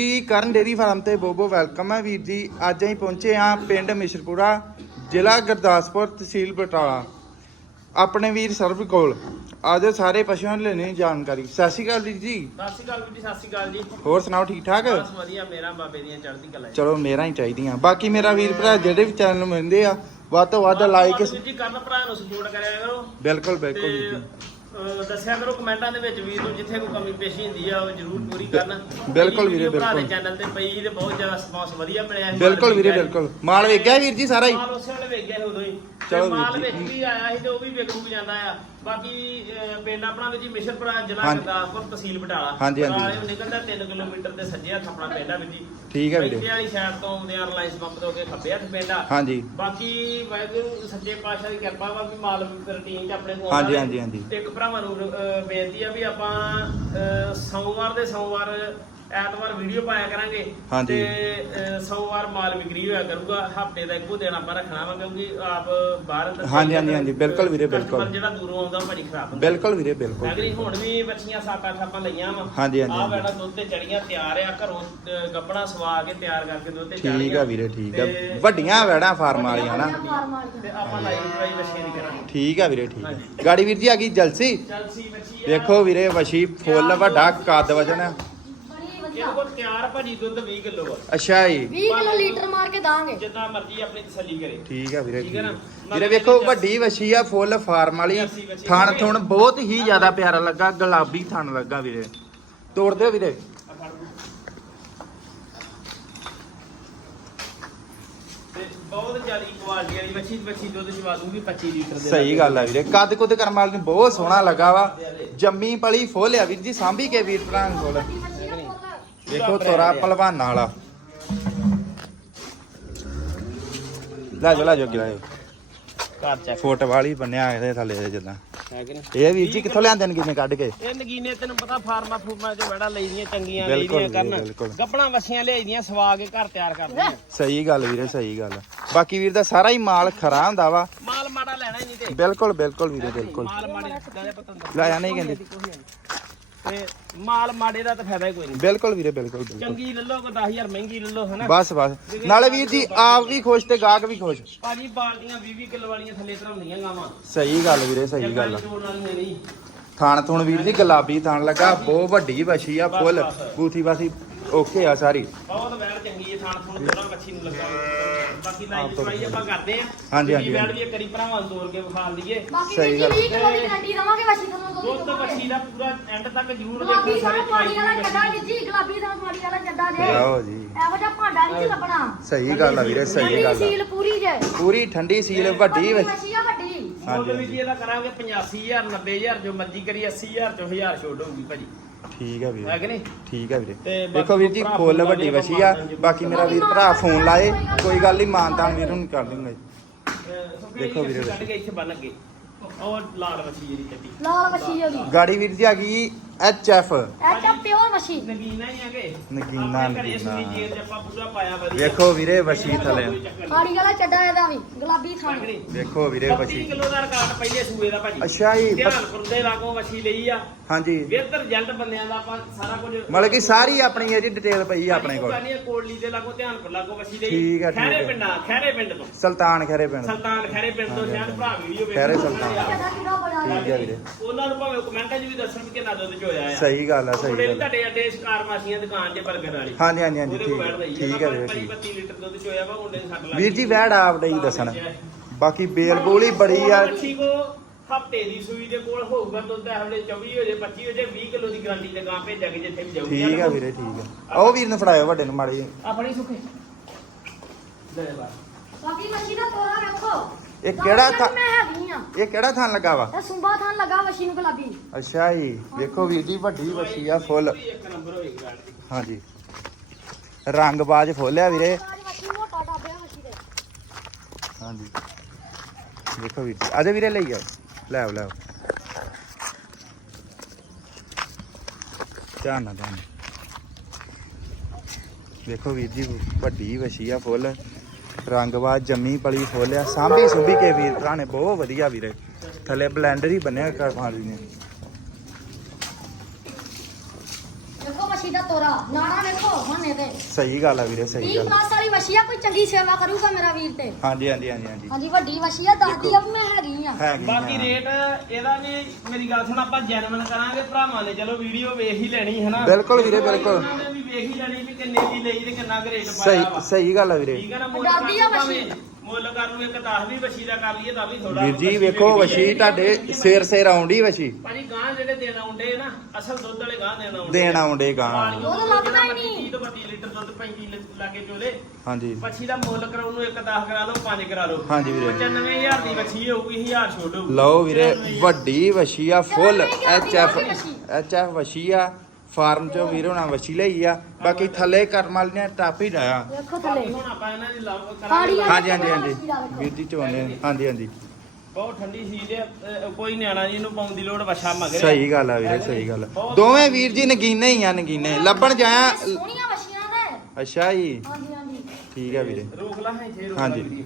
ਜੀ ਕਰਨ dairy farm ਤੇ ਬੋਬੋ ਵੈਲਕਮ ਹੈ ਵੀਰ ਜੀ। ਅੱਜ ਅਸੀਂ ਪਹੁੰਚੇ ਹਾਂ ਪਿੰਡ ਮਿਸ਼ਰਪੁਰਾ ਜ਼ਿਲ੍ਹਾ ਗੁਰਦਾਸਪੁਰ ਤਹਿਸੀਲ ਬਟਾਲਾ। ਆਪਣੇ ਵੀਰ ਸਰਬ ਕੋਲ। ਆਜੋ ਸਾਰੇ ਪਸ਼ੂਆਂ ਨੂੰ ਲੈਣੀ ਜਾਣਕਾਰੀ। ਸਤਿ ਸ਼੍ਰੀ ਅਕਾਲ ਵੀਰ ਜੀ। ਸਤਿ ਸ਼੍ਰੀ ਅਕਾਲ ਵੀਰ ਜੀ ਸਤਿ ਸ਼੍ਰੀ ਅਕਾਲ ਜੀ। ਹੋਰ ਸੁਣਾਓ ਠੀਕ ਠਾਕ? ਬਸ ਵਧੀਆ ਮੇਰਾ ਬਾਬੇ ਦੀਆਂ ਚੜ੍ਹਦੀ ਕਲਾ ਚਲੋ ਮੇਰਾ ਹੀ ਚਾਹੀਦੀਆਂ। ਬਾਕੀ ਮੇਰਾ ਵੀਰ ਭਰਾ ਜਿਹੜੇ ਵੀ ਚੈਨਲ ਨੂੰ ਮਿਲਦੇ ਆ ਵੱਧ ਤੋਂ ਵੱਧ ਲਾਈਕ ਵੀਰ ਜੀ ਕਰਨ ਭਰਾ ਨੂੰ ਸਪੋਰਟ ਕਰਿਆ ਕਰੋ। ਬਿਲਕੁਲ ਬਿਲਕੁਲ ਵੀਰ ਜੀ। ਦੱਸਿਆ ਕਰੋ ਕਮੈਂਟਾਂ ਦੇ ਵਿੱਚ ਵੀਰ ਨੂੰ ਜਿੱਥੇ ਕੋਈ ਕਮੀ ਪੇਸ਼ੀ ਹੁੰਦੀ ਆ ਉਹ ਜ਼ਰੂਰ ਪੂਰੀ ਕਰਨ। ਬਿਲਕੁਲ ਵੀਰੇ, ਬਿਲਕੁਲ। ਚੈਨਲ ਤੇ ਪਈ ਤੇ ਬਹੁਤ ਜ਼ਿਆਦਾ ਰਿਸਪਾਂਸ ਵਧੀਆ ਮਿਲਿਆ। ਬਿਲਕੁਲ ਵੀਰੇ ਵੇਖਿਆ ਬਿਲਕੁਲ। ਮਾਲ ਵੇਖਿਆ ਵੀਰ ਜੀ ਸਾਰਾ ਹੀ? ਮਾਲ ਉਸੇ ਵੇਲੇ ਵੇਖ ਗਿਆ ਸੀ ਉਦੋਂ ਹੀ। ਚਲੋ ਤੇ ਵੀਰ ਮਾਲ ਜੀ। ਵਿੱਚ ਵੀ ਆਇਆ ਸੀ ਤੇ ਉਹ ਵੀ ਵਿਕ ਰੁਕ ਜਾਂਦਾ ਆ ਬਾਕੀ ਅਹ, ਪਿੰਡ ਆਪਣਾ ਵੀ ਜੀ ਮਿਸ਼ਰਪੁਰਾ ਜ਼ਿਲ੍ਹਾ ਹਾਂਜੀ। ਗੁਰਦਾਸਪੁਰ ਤਹਿਸੀਲ ਬਟਾਲਾ ਹਾਂਜੀ, ਹਾਂਜੀ। ਬਟਾਲੇ ਨੂੰ ਨਿਕਲਦਾ 3 ਕਿਲੋਮੀਟਰ ਦੇ ਸੱਜੇ ਹੱਥ ਆਪਣਾ ਪਿੰਡ ਆ ਵੀ ਜੀ ਠੀਕ ਹੈ ਵੀਰੇ। ਪੈਂਤੀ ਵਾਲੀ ਸਾਈਡ ਤੋਂ ਆਉਂਦੇ ਆ ਰਿਲਾਇੰਸ ਪੰਪ ਤੋਂ ਅੱਗੇ ਖੱਬੇ ਹੱਥ ਪਿੰਡ ਆ ਹਾਂਜੀ ਬਾਕੀ ਵਾਹਿਗੁਰੂ ਸੱਚੇ ਪਾਤਸ਼ਾਹ ਦੀ ਕਿਰਪਾ ਵਾ ਵੀ ਮਾਲ ਰੂਟੀਨ ਚ ਆਪਣੇ ਕੋਲ ਹਾਂਜੀ, ਆਉਂਦਾ ਹਾਂਜੀ, ਰਹੇ। ਹਾਂਜੀ। ਤੇ ਇੱਕ ਭਰਾਵਾਂ ਨੂੰ ਅਹ, ਬੇਨਤੀ ਆ ਵੀ ਆਪਾਂ ਅਹ, ਸੋਮਵਾਰ ਦੇ ਸੋਮਵਾਰ ਐਤਵਾਰ ਵੀਡੀਓ ਪਾਇਆ ਕਰਾਂਗੇ ਹਾਂਜੀ। ਤੇ ਅਹ, ਸੋਮਵਾਰ ਮਾਲ ਵਿਕਰੀ ਹੋਇਆ ਕਰੂਗਾ। ਹਫ਼ਤੇ ਦਾ ਇੱਕੋ ਦਿਨ ਆਪਾਂ ਰੱਖਣਾ ਵਾ ਕਿਉਂਕਿ ਆਪ ਬਾਹਰ ਹਾਂਜੀ, ਹਾਂਜੀ, ਹਾਂਜੀ, ਬਿਲਕੁਲ ਵੀਰੇ, customer ਬਿਲਕੁਲ। ਜਿਹੜਾ ਦੂਰੋਂ ਆਉਂਦਾ ਉਹ ਭਾਜੀ ਖਰਾਬ ਹੁੰਦਾ। ਬਿਲਕੁਲ ਵੀਰੇ ਬਿਲਕੁਲ। ਅਗਲੀ ਹੁਣ ਵੀ ਬੱਚੀਆਂ ਸੱਤ ਅੱਠ ਆਪਾਂ ਲਈਆਂ ਵਾ। ਹਾਂਜੀ, ਹਾਂਜੀ, ਆ ਹਾਂਜੀ। ਬੈਠਾ ਦੁੱਧ ਤੇ ਚੜੀਆਂ ਤਿਆਰ ਆ ਘਰੋਂ ਗੱਬਣਾ ਸਵਾ ਕੇ ਤਿਆਰ ਕਰਕੇ ਦੁੱਧ ਤੇ ਠੀਕ ਚਾੜੀਆਂ ਆ ਵੀਰੇ ਠੀਕ ਆ। ਤੇ- ਵੱਡੀਆਂ ਵੈੜਾਂ ਫਾਰਮ ਵਾਲੀਆਂ ਨਾ। ਤੇ ਆਪਾਂ ਲਾਈਵ ਵਸ਼ੇ ਦੀ ਕਰਾਂਗੇ। ਠੀਕ ਆ ਵੀਰੇ ਠੀਕ ਆ। ਹਾਂਜੀ। ਗਾੜੀ ਵੀਰ ਜੀ ਆ ਗਈ ਜਲਸੀ? ਚਲਸੀ ਬੱਚੀ ਆ। ਵੇਖੋ ਵੀਰੇ ਵਸ਼ੀ ਫੁੱਲ ਵੱਡਾ ਕੱਦ ਵਜਨ ਆ। ਇਹਦੇ ਕੋਲ ਤਿਆਰ ਭਾਜੀ ਦੁੱਧ 20 ਕਿਲੋ ਆ। ਅੱਛਾ ਜੀ। 20 ਕਿਲੋ ਲੀਟਰ ਮਾਰ ਕੇ ਦਾਂਗੇ। ਜਿੰਨਾ ਮਰਜ਼ੀ ਆਪਣੀ ਤਸੱਲੀ ਕਰੇ। ਠੀਕ ਆ ਵੀਰੇ ਠੀਕ ਠੀਕ ਹੈ ਨਾ? ਆ। ਵੀਰੇ ਵੇਖੋ ਵੱਡੀ ਵਸ਼ੀ ਆ ਫੁੱਲ ਫਾਰਮ ਵਾਲੀ। ਜਰਸੀ ਵੱਛੀ। ਥਣ ਥੁਣ ਬਹੁਤ ਹੀ ਜ਼ਿਆਦਾ ਪਿਆਰਾ ਲੱਗਾ ਗੁਲਾਬੀ ਥਣ ਲੱਗਾ ਵੀਰੇ। ਤੋੜ ਦਿਓ ਵੀਰੇ। ਆ ਫੜ ਲਓ। ਤੇ ਬਹੁਤ ਜ਼ਿਆਦੀ ਕੁਆਲਿਟੀ ਵਾਲੀ ਬੱਚੀ ਬੱਚੀ ਦੁੱਧ ਚਵਾ ਦੂੰਗੀ 25 ਲੀਟਰ ਦੇ ਸਹੀ ਗੱਲ ਆ ਵੀਰੇ। ਕੱਦ ਕੁੱਦ ਕਰਮ ਵਾਲੀ ਨੂੰ ਬਹੁਤ ਸੋਹਣਾ ਲੱਗਾ ਵਾ। ਜੰਮੀ ਪਲੀ ਫੁੱਲ ਆ ਵੀਰ ਜੀ ਸਾਂਭੀ ਕੇ ਵੀਰ ਭਰਾ ਨੂੰ ਕੋਲ ਵੇਖੋ ਤੋਰਾ ਪਹਿਲਵਾਨਾਂ ਵਾਲਾ ਲੈ ਜੋ ਲੈ ਜੋ ਗਿਲਾ ਘਰ ਚੈੱਕ। ਫੁੱਟ ਵਾਲੀ ਬੰਨਿਆ ਇਹਦੇ ਥੱਲੇ ਦੇ ਜਿੱਦਾਂ। ਹੈ ਕਿ ਨਹੀਂ? ਇਹ ਵੀਰ ਜੀ ਕਿੱਥੋਂ ਲਿਆਂਦੇ ਨੇ ਕਿਵੇਂ ਕੱਢ ਕੇ? ਇਹ ਨਗੀਨੇ ਤੈਨੂੰ ਪਤਾ ਫਾਰਮਾ ਫੂਰਮਾ ਚ ਬੜਾ ਲਈਦੀਆਂ ਚੰਗੀਆਂ ਬਿਲਕੁਲ ਲਈਦੀਆਂ ਵੀਰੇ, ਕਰਨ। ਬਿਲਕੁਲ। ਗੱਪਣਾ ਵਸੀਆਂ ਲਿਆਈਦੀਆਂ ਸਵਾ ਕੇ ਘਰ ਤਿਆਰ ਕਰਦੀਆਂ ਸਹੀ ਗੱਲ ਵੀਰੇ ਸਹੀ ਗੱਲ। ਬਾਕੀ ਵੀਰ ਦਾ ਸਾਰਾ ਹੀ ਮਾਲ ਖਰਾ ਹੁੰਦਾ ਵਾ। ਮਾਲ ਮਾੜਾ ਲੈਣਾ ਹੀ ਨਹੀਂ ਤੇ। ਬਿਲਕੁਲ ਬਿਲਕੁਲ ਵੀਰੇ ਬਿਲਕੁਲ। ਮਾਲ ਮਾੜੇ ਦਾ ਪਤੰਦਰ। ਲਾਇਆ ਨਹੀਂ ਕਹਿੰਦੇ। ਤੇ ਮਾਲ ਮਾੜੇ ਦਾ ਤਾਂ ਫਾਇਦਾ ਹੀ ਕੋਈ ਨਹੀਂ। ਬਿਲਕੁਲ ਵੀਰੇ ਬਿਲਕੁਲ ਬਿਲਕੁਲ। ਚੰਗੀ ਲੈ ਲਓ ਕੋ 10000 ਮਹਿੰਗੀ ਲੈ ਲਓ ਹਨਾ? ਬਸ ਬਸ। ਨਾਲੇ ਵੀਰ ਜੀ ਆਪ ਵੀ ਖੁਸ਼ ਤੇ ਗਾਹਕ ਵੀ ਖੁਸ਼। ਭਾਜੀ ਬਾਲਟੀਆਂ 20 20 ਕਿਲੋ ਵਾਲੀਆਂ ਥੱਲੇ ਧਰਾਉਂਦੀਆਂ ਗਾਵਾਂ। ਸਹੀ ਗੱਲ ਵੀਰੇ ਸਹੀ ਗੱਲ ਆ। ਚੋਣ ਵਾਲੀਆਂ ਨਹੀਂ ਥਾਣ ਥੁਣ ਵੀਰ ਜੀ ਗੁਲਾਬੀ ਥਾਣ ਲੱਗਾ ਬਹੁਤ ਵੱਡੀ ਵਛੀ ਆ ਫੁੱਲ। ਬੂਥੀ ਬਾਸੀ ਓਕੇ ਆ ਸਾਰੀ। ਬਹੁਤ ਵੈਲ ਚੰਗੀ ਹੈ ਥਾਣ ਥੁਣ ਥੋੜਾ ਮੱਛੀ ਨੂੰ ਲੱਗਾ। ਬਾਕੀ ਲਾਈਵ ਸਫ਼ਾਈ ਆਪਾਂ ਕਰਦੇ ਆ ਹਾਂਜੀ, ਹਾਂਜੀ, ਵੈਲ ਵੀ ਕਰੀ ਭਰਾਵਾਂ ਨੂੰ ਤੋੜ ਕੇ ਵਿਖਾ ਦਈਏ। ਬਾਕੀ ਸਹੀ ਵੀ ਗੱਲ। 20 ਕਿਲੋ ਦੀ ਗਰੰਟੀ ਦਵਾਂਗੇ ਵਸ਼ੀ ਤੁਹਾਨੂੰ ਦੁੱਧ ਦੁੱਧ ਮੱਛੀ ਦਾ ਪੂਰਾ ਐਂਡ ਤੱਕ ਜ਼ਰੂਰ ਗੁਲਾਬੀ ਦੇਖੋ ਸਾਨੂੰ ਪਾਣੀ ਵਾਲਾ ਚਵਾਈ ਚੱਡਾ ਜੀ ਜੀ ਗੁਲਾਬੀ ਸਾਨੂੰ ਪਾਣੀ ਵਾਲਾ ਚੱਡਾ ਜੇ। ਲਓ ਜੀ। ਇਹੋ ਜਿਹਾ ਭਾਂਡਾ ਨਹੀਂ ਸੀ ਲੱਭਣਾ। ਸਹੀ ਗੱਲ ਆ ਵੀਰੇ ਸਹੀ ਠੰਡੀ ਗੱਲ ਆ। ਸੀਲ ਪੂਰੀ ਜੇ। ਪੂਰੀ ਠੰਡੀ ਸੀਲ ਵੱਡੀ ਵਛੀ ਵਸ਼ੀ ਆ ਵੱਡੀ। ਮੁੱਲ ਹਾਂਜੀ, ਵੀ ਜੀ ਇਹਦਾ ਕਰਾਂਗੇ 85000 90000 ਜੋ ਮਰਜ਼ੀ ਕਰੀ 80000 ਚੋਂ 1000 ਛੋਟ ਹੋਊਗੀ ਭਾਜੀ। ਠੀਕ ਆ ਹੈ ਵੀਰੇ ਕਿ ਨਹੀਂ? ਠੀਕ ਆ ਵੀਰੇ। ਤੇ ਬਾਕੀ ਦੇਖੋ ਵੀਰ ਜੀ ਭਰਾ ਫੁੱਲ ਫੋਨ ਵੱਡੀ ਵਛੀ ਆ। ਬਾਕੀ ਮੇਰਾ ਵੀਰ ਭਰਾ ਫੋਨ ਲਾਏ। ਕੋਈ ਗੱਲ ਨਹੀਂ ਮਾਨਤਾਨ ਵੀਰ ਨੂੰ ਕਰ ਦੂੰਗਾ ਜੀ। ਦੇਖੋ ਦੇਖੋ ਵੀਰੇ। ਵੀਰੇ ਕੱਢ ਕੇ ਇੱਥੇ ਬੰਨ ਕੇ ਉਹ ਲਾਲ ਮੱਛੀ ਜਿਹੜੀ ਚੱਡੀ ਲਾਲ ਵਸ਼ੀ ਉਹਦੀ ਗਾੜੀ ਵੀਰ ਜੀ ਆ ਗਈ ਐਚ ਐਫ। ਪਿਓਰ ਵਸ਼ੀ। ਨਗੀਨਾ ਹੀ ਆਗੇ ਨਗੀਨਾ, ਨਗੀਨਾ। ਜੇਰ ਜੱਪਾ ਪੂਰਾ ਪਾਇਆ ਵਧੀਆ ਵੇਖੋ ਵੀਰੇ ਵਛੀ ਥਲੇ। ਪਾਣੀ ਵਾਲਾ ਚੱਡਾ ਇਹਦਾ ਵੀ ਗੁਲਾਬੀ ਥਾਣੀ ਵੇਖੋ ਵੀਰੇ 25 ਵਛੀ ਕਿਲੋ ਦਾ ਰਿਕਾਰਡ ਪਹਿਲੇ ਸੂਏ ਦਾ ਭਾਜੀ। ਅੱਛਾ ਜੀ ਬਸ- ਧਿਆਨਪੁਰ ਦੇ ਲਾਗੋਂ ਵਛੀ ਲਈ ਆ। ਹਾਂਜੀ। ਬਿਹਤਰ ਰਿਜ਼ਲਟ ਬੰਦਿਆਂ ਦਾ ਆਪਾਂ ਸਾਰਾ ਕੁਝ ਮਤਲਬ ਕਿ ਸਾਰੀ ਆਪਣੀ ਇਹਦੀ ਡਿਟੇਲ ਪਈ ਆ ਆਪਣੇ ਕੋਲ। ਭਾਜੀ, ਕੋਟਲੀ ਦੇ ਲਾਗੋਂ ਲਈ। ਠੀਕ ਆ, ਠੀਕ ਖੈਰੇ। ਪਿੰਡਾਂ ਖੈਰੇ ਪਿੰਡ ਤੋਂ। ਸੁਲਤਾਨ ਖੈਰੇ ਪਿੰਡ। ਸੁਲਤਾਨ ਖੈਰੇ ਪਿੰਡ ਤੋਂ ਸ਼ਾਇਦ ਭਰਾ ਵੀਡੀਓ ਖੈਰੇ ਸੁਲਤਾਨ। ਠੀਕ ਆ ਵੀਰੇ। ਉਹਨਾਂ ਨੂੰ ਭਾਵੇਂ ਕਮੈਂਟਾਂ 'ਚ ਵੀ ਦੱਸਣ ਕਿ ਕਿੰਨਾ ਦੁੱਧ ਚ ਹੋਇਆ ਆ। ਸਹੀ ਗੱਲ ਆ ਸਹੀ ਗੱਲ ਵਾਲੀ। ਹਾਂਜੀ ਹਾਂਜੀ ਹਾਂਜੀ ਉਹਦੇ ਠੀਕ ਕੋਲ ਹੈ ਬੈਠਦਾ ਠੀਕ ਹੈ ਵੀਰੇ ਠੀਕ 25 ਲੀਟਰ ਦੁੱਧ ਚ ਹੋਇਆ ਵਾ ਮੁੰਡੇ ਦੇ ਸੱਟ ਲੱਗ ਵੀਰ ਜੀ ਵੈੜ ਆਪ ਡਈ ਦੱਸਣ। ਬਾਕੀ ਬੇਲ ਬੋਲੀ ਬੜੀ ਆ। ਮੱਛੀ ਕੋ ਹਫ਼ਤੇ ਦੀ ਸੂਈ ਦੇ ਕੋਲ ਹੋਊਗਾ ਦੁੱਧ ਇਹਲੇ 24 ਹੋ ਜੇ 25 ਹੋ ਜੇ 20 ਕਿਲੋ ਦੀ ਗਾਰੰਟੀ ਤੇ ਗਾਂ ਭੇਜਾਂਗੇ ਜਿੱਥੇ ਵੀ ਜਾਊਗੀ। ਠੀਕ ਆ ਵੀਰੇ ਠੀਕ ਆ। ਉਹ ਵੀਰ ਨੂੰ ਫੜਾਇਓ ਵੱਡੇ ਨੂੰ ਮਾੜੀ ਜਿਹੀ। ਆਪਣੀ ਸੁੱਖੇ। ਲੈ ਬਾ ਬਾਕੀ ਵਸ਼ੀ ਦਾ ਤੋਰਾ ਵੇਖੋ ਇਹ ਕਿਹੜਾ ਥਾਂ- ਆ ਇਹ ਕਿਹੜਾ ਥਾਂ ਲੱਗਾ ਵਾ? ਇਹ ਸੁੰਬਾ ਥਾਂ ਲੱਗਾ ਵਸ਼ੀ ਨੂੰ ਗੁਲਾਬੀ। ਅੱਛਾ ਜੀ ਵੇਖੋ ਵੀਰ ਜੀ ਵੱਡੀ ਵੱਛੀ ਆ ਫੁੱਲ। ਇੱਕ ਨੰਬਰ ਹਾਂਜੀ ਰੰਗਬਾਜ ਫੁੱਲ ਆ ਵੀਰੇ। ਸਾਰੀ ਵਸ਼ੀ ਮੋਟਾ ਡਾਬਿਆ ਵਸ਼ੀ ਦੇ ਹਾਂਜੀ। ਵੇਖੋ ਵੀਰ ਜੀ ਆਜੇ ਵੀਰੇ ਲਈ ਆਓ। ਲੈ ਆਓ ਲੈ ਆਓ। ਧਿਆਨ ਨਾਲ ਧਿਆਨ ਨਾਲ। ਵੇਖੋ ਵੀਰ ਜੀ ਵੱਡੀ ਵਛੀ ਆ ਫੁੱਲ। ਰੰਗਬਾਜ ਜੰਮੀ ਪਲੀ ਫੁੱਲ ਸਾਂਭੀ ਸੁਭੀ ਕੇ ਵੀਰ ਭਰਾ ਨੇ, ਬਹੁਤ ਵਧੀਆ ਵੀਰੇ। ਥੱਲੇ ਬਲੈਂਡਰ ਹੀ ਬੰਨਿਆ ਕਰ ਨੇ। ਵਸ਼ੀ ਦਾ ਤੋਰਾ। ਨਾੜਾ ਵੇਖੋ ਮੰਨੇ ਤੇ। ਸਹੀ ਗੱਲ ਆ ਵੀਰੇ ਸਹੀ 30 ਗੱਲ ਪਲੱਸ ਵਾਲੀ ਵਸ਼ੀ ਆ ਕੋਈ ਚੰਗੀ ਸੇਵਾ ਕਰੂਗਾ ਮੇਰਾ ਵੀਰ ਤੇ। ਹਾਂਜੀ ਹਾਂਜੀ ਹਾਂਜੀ ਹਾਂਜੀ। ਹਾਂਜੀ ਵੱਡੀ ਵਸ਼ੀ ਆ ਦੱਸਦੀ ਆ ਵੀ ਮੈਂ ਹੈਗੀ ਆ। ਹੈਗੀ ਬਾਕੀ ਆ। ਰੇਟ ਇਹਦਾ ਵੀ ਮੇਰੀ ਗੱਲ ਸੁਣ ਆਪਾਂ ਜੈਨੂਇਨ ਕਰਾਂਗੇ ਭਰਾਵਾਂ ਨੇ ਚਲੋ ਵੀਡੀਓ ਵੇਖ ਹੀ ਲੈਣੀ ਹੈ ਨਾ ਬਿਲਕੁਲ ਵੀਰੇ, ਬਿਲਕੁਲ। ਉਹਨਾਂ ਨੇ ਵੀ ਵੇਖ ਹੀ ਲੈਣੀ ਵੀ ਕਿੰਨੇ ਦੀ ਲਈ ਤੇ ਕਿੰਨਾ ਕੁ ਰੇਟ ਸਹੀ ਪਾਇਆ ਵਾ। ਸਹੀ ਗੱਲ ਆ ਵੀਰੇ। ਠੀਕ ਹੈ ਨਾ ਮੁੱਲ ਡਰਦੀ ਆ ਭਾਵੇਂ। ਮੁੱਲ ਕਰ ਨੂੰ ਇੱਕ 10 ਵੀ ਵਸ਼ੀ ਦਾ ਕਰ ਲਈਏ ਤਾਂ ਵੀ ਥੋੜਾ ਵੀਰ ਜੀ ਵੇਖੋ ਵਸ਼ੀ ਤੁਹਾਡੇ ਸਿਰ ਸਿਰ ਆਉਂਦੀ ਵਸ਼ੀ। ਭਾਜੀ ਗਾਂ ਜਿਹੜੇ ਦੇਣ ਆਉਂਦੇ ਨਾ ਅਸਲ ਦੁੱਧ ਵਾਲੇ ਗਾਂ ਦੇਣ ਆਉਂਦੇ ਦੇਣ ਆਉਂਦੇ ਗਾਂ ਉਹ ਤਾਂ ਲੱਭਦਾ ਹੀ ਨਹੀਂ। 30 ਤੋਂ 32 ਲੀਟਰ ਦੁੱਧ 35 ਲੀਟਰ ਲਾਗੇ ਚੋਲੇ। ਹਾਂਜੀ। ਮੱਛੀ ਦਾ ਮੁੱਲ ਕਰਾਉ ਨੂੰ ਇੱਕ 10 ਕਰਾ ਲਓ 5 ਕਰਾ ਲਓ। ਹਾਂਜੀ ਵੀਰੇ। 95000 ਦੀ ਮੱਛੀ ਹੋਊਗੀ 1000 ਛੋਟ ਹੋਊਗੀ। ਲਓ ਵੀਰੇ ਵੱਡੀ ਵਸ਼ੀ ਆ ਫੁੱਲ ਐਚ ਐਫ ਵੀਰੇ, ਵਸ਼ੀ। ਐਚ ਐਫ ਵਸ਼ੀ ਆ ਫਾਰਮ ਚੋਂ ਵੀਰ ਹੋਣਾ ਵਸ਼ੀ ਲਈ ਆ ਬਾਕੀ ਥੱਲੇ ਕਰਮ ਵਾਲੀ ਨੇ ਟਾਪ ਹੀ ਡਾਇਆ ਵੇਖੋ ਬਾਕੀ ਥੱਲੇ। ਹੁਣ ਆਪਾਂ ਇਹਨਾਂ ਦੀ ਲਵ ਹਾੜੀ ਕਰਾਂਗੇ ਆ। ਹਾਂਜੀ ਹਾਂਜੀ ਹਾਂਜੀ। ਵੀਰ ਜੀ ਚੋਨੇ ਹਾਂਜੀ ਹਾਂਜੀ। ਬਹੁਤ ਠੰਡੀ ਸੀ ਜੇ ਅਹ, ਕੋਈ ਨਿਆਣਾ ਜੀ ਇਹਨੂੰ ਪਾਉਣ ਦੀ ਲੋੜ ਵਛਾ ਮਗਰ। ਸਹੀ ਗੱਲ ਆ ਵੀਰੇ ਸਹੀ ਗੱਲ ਆ। ਦੋਵੇਂ ਵੀਰ ਜੀ ਨਗੀਨੇ ਹੀ ਆ ਨਗੀਨੇ। ਲੱਭਣ ਜਾਇਆ ਸੋਹਣੀਆਂ ਵਸ਼ੀਆਂ ਨੇ। ਅੱਛਾ ਜੀ। ਹਾਂਜੀ ਹਾਂਜੀ। ਠੀਕ ਆ ਵੀਰੇ। ਰੋਕ ਲਾ ਹੈ ਇੱਥੇ ਰੋਕ ਲਾ ਹਾਂਜੀ। ਵੀਰੇ।